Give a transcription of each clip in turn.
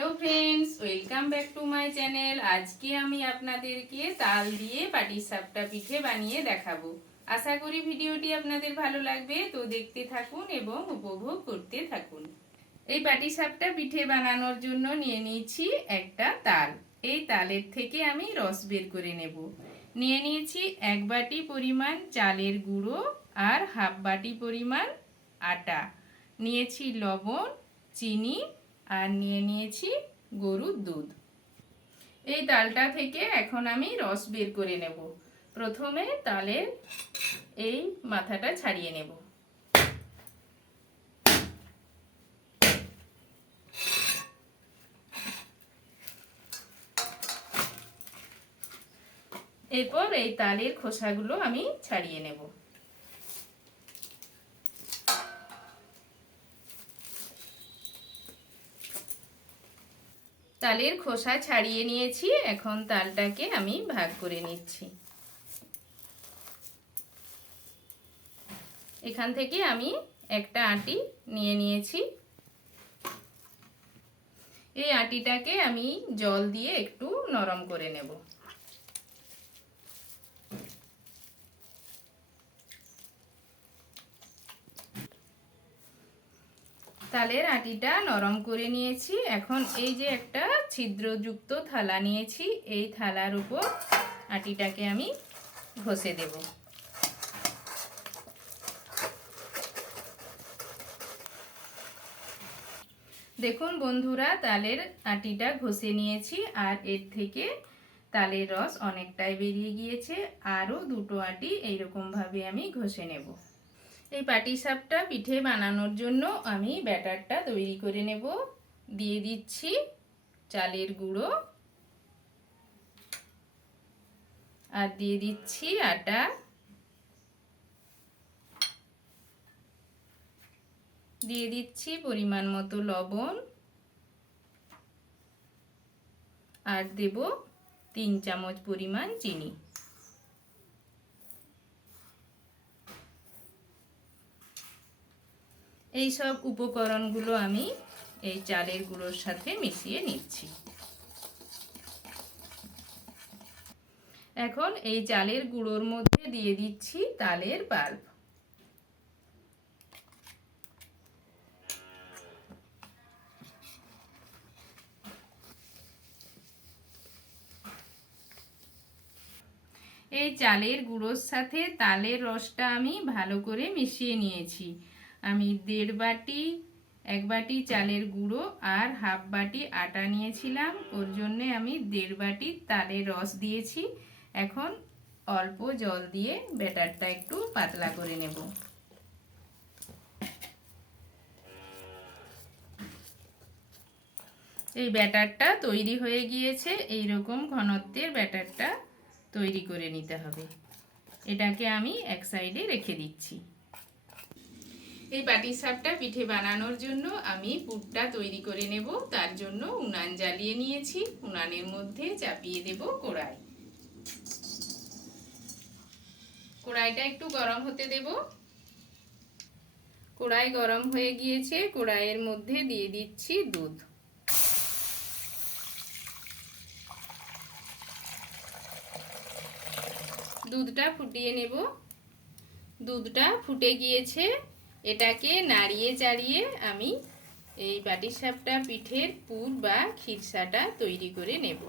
Hello friends, welcome back to my channel. आज के आमी आपनादेरके ताल दिए पाटिसापटा पिठे बानिए देखाबो। आशा करी भिडियोटी आपनादेर भालो लागबे, तो देखते थाकुन एबं उपभोग करते थाकुन। এই পাটিসাপটা পিঠে বানানোর জন্য নিয়ে নিয়েছি একটা তাল। এই তালের থেকে আমি রস বের করে নেব। নিয়ে নিয়েছি 1 বাটি পরিমাণ চালের গুঁড়ো আর হাফ বাটি পরিমাণ আটা। নিয়েছি লবণ, চিনি আর নিয়ে নিয়েছি গরুর দুধ। এই তালটা থেকে এখন আমি রস বের করে নেব। প্রথমে তালের এই মাথাটা ছাড়িয়ে নেব। এরপর এই তালের খোসাগুলো আমি ছাড়িয়ে নেব। তালের খোসা ছাড়িয়ে নিয়েছি, এখন তালটাকে আমি ভাগ করে নিচ্ছি। এখান থেকে আমি একটা আটি নিয়ে নিয়েছি। এই আটিটাকে আমি জল দিয়ে একটু নরম করে নেব। তালের আটিটা নরম করে নিয়েছি। এখন এই যে একটা ছিদ্রযুক্ত থালা নিয়েছি, এই থালার উপর আটিটাকে আমি ঘষে দেব। দেখুন বন্ধুরা, তালের আটিটা ঘষে নিয়েছি আর এর থেকে তালের রস অনেকটাই বেরিয়ে গিয়েছে। আরও দুটো আটি এইরকম ভাবে আমি ঘষে নেব। এই পাটিসাপটা পিঠে বানানোর জন্য আমি ব্যাটারটা তৈরি করে নেব। দিয়ে দিচ্ছি চালের গুঁড়ো আর দিয়ে দিচ্ছি আটা, দিয়ে দিচ্ছি পরিমাণ মতো লবণ আর দেব 3 চামচ পরিমাণ চিনি। এই সব উপকরণগুলো আমি এই চালের গুঁড়োর সাথে মিশিয়ে নিচ্ছি। এখন এই চালের গুঁড়োর মধ্যে দিয়ে দিচ্ছি তালের পাল্প। এই চালের গুঁড়োর সাথে তালের রসটা আমি ভালো করে মিশিয়ে নিয়েছি। আমি 1.5 বাটি 1 বাটি চালের গুঁড়ো আর হাফ বাটি আটা নিয়েছিলাম, ওর জন্যে আমি 1.5 বাটি তালের রস দিয়েছি। এখন অল্প জল দিয়ে ব্যাটারটা একটু পাতলা করে নেব। এই ব্যাটারটা তৈরি হয়ে গিয়েছে। এই রকম ঘনত্বের ব্যাটারটা তৈরি করে নিতে হবে। এটাকে আমি এক সাইডে রেখে দিচ্ছি। এই পাটিসাপটা পিঠে বানানোর জন্য আমি পুরটা তৈরি করে নেব। তার জন্য উনান জ্বালিয়ে নিয়েছি। উনানের মধ্যে চাপিয়ে দেব কড়াই। কড়াইটা একটু গরম হতে দেব। কড়াই গরম হয়ে গিয়েছে, কড়াইয়ের মধ্যে দিয়ে দিচ্ছি দুধ। দুধটা ফুটিয়ে নেব। দুধটা ফুটে গিয়েছে, এটাকে নাড়িয়ে চাড়িয়ে আমি এই পাটিসাপটা পিঠের পুর বা খিরসাটা তৈরি করে নেব।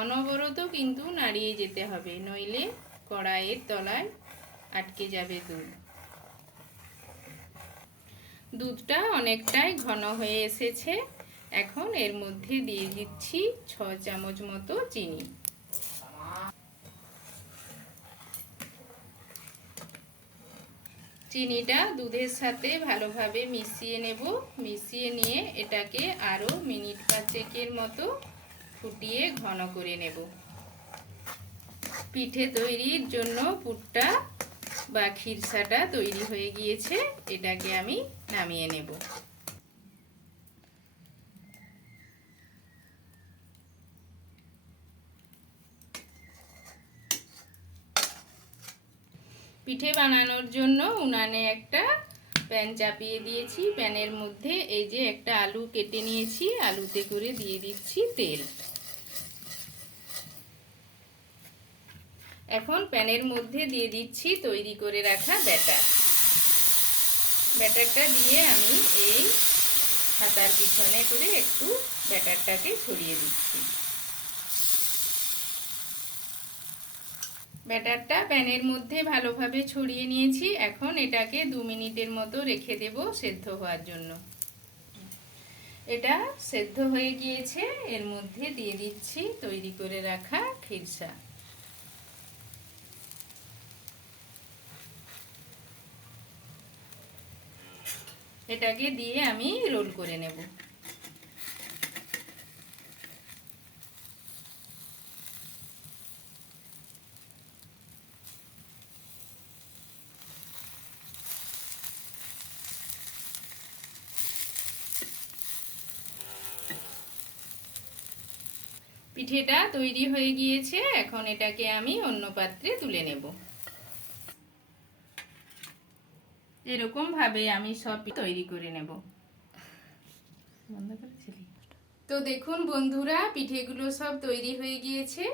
অনবরত কিন্তু নাড়িয়ে যেতে হবে, নইলে কড়াইয়ের তলায় আটকে যাবে দুধ। দুধটা অনেকটাই ঘন হয়ে এসেছে। এখন এর মধ্যে দিয়ে দিচ্ছি 6 চামচ মতো চিনি। চিনিটা দুধের সাথে ভালোভাবে মিশিয়ে নেব। মিশিয়ে নিয়ে এটাকে আরও মিনিট 5 মতো ফুটিয়ে ঘন করে নেব। পিঠে তৈরির জন্য পুরটা বা খিরসাটা তৈরি হয়ে গিয়েছে। এটাকে আমি নামিয়ে নেব। পিঠে বানানোর জন্য উনানে একটা প্যান চাপিয়ে দিয়েছি। প্যানের মধ্যে এই যে একটা আলু কেটে নিয়েছি, আলুতে করে দিয়ে দিচ্ছি তেল। এখন প্যানের মধ্যে দিয়ে দিচ্ছি তৈরি করে রাখা ব্যাটার। ব্যাটারটা দিয়ে আমি এই হাতার পিছনে করে একটু ব্যাটারটাকে ছড়িয়ে দিচ্ছি। ব্যাটারটা প্যানের মধ্যে ভালোভাবে ছড়িয়ে নিয়েছি। এখন এটাকে 2 মিনিটের মতো রেখে দেব সেদ্ধ হওয়ার জন্য। এটা সেদ্ধ হয়ে গিয়েছে। এর মধ্যে দিয়ে দিচ্ছি তৈরি করে রাখা খিরসা। এটাকে দিয়ে আমি রোল করে নেব। পিঠেটা তৈরি হয়ে গিয়েছে। এখন এটাকে আমি অন্য পাত্রে তুলে নেব। এরকম ভাবে আমি সব তৈরি করে নেব। তো দেখুন বন্ধুরা, পিঠেগুলো সব তৈরি হয়ে গিয়েছে।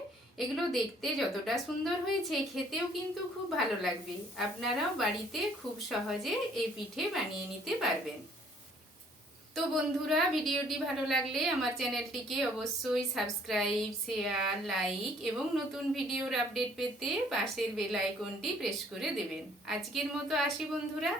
এগুলো দেখতে যতটা সুন্দর হয়েছে, খেতেও কিন্তু খুব ভালো লাগবে। আপনারাও বাড়িতে খুব সহজে এই পিঠে বানিয়ে নিতে পারবেন। তো বন্ধুরা, ভিডিওটি ভালো লাগলে আমার চ্যানেলটিকে অবশ্যই সাবস্ক্রাইব, শেয়ার, লাইক এবং নতুন ভিডিওর আপডেট পেতে পাশের বেল আইকনটি প্রেস করে দেবেন। আজকের মতো আসি বন্ধুরা।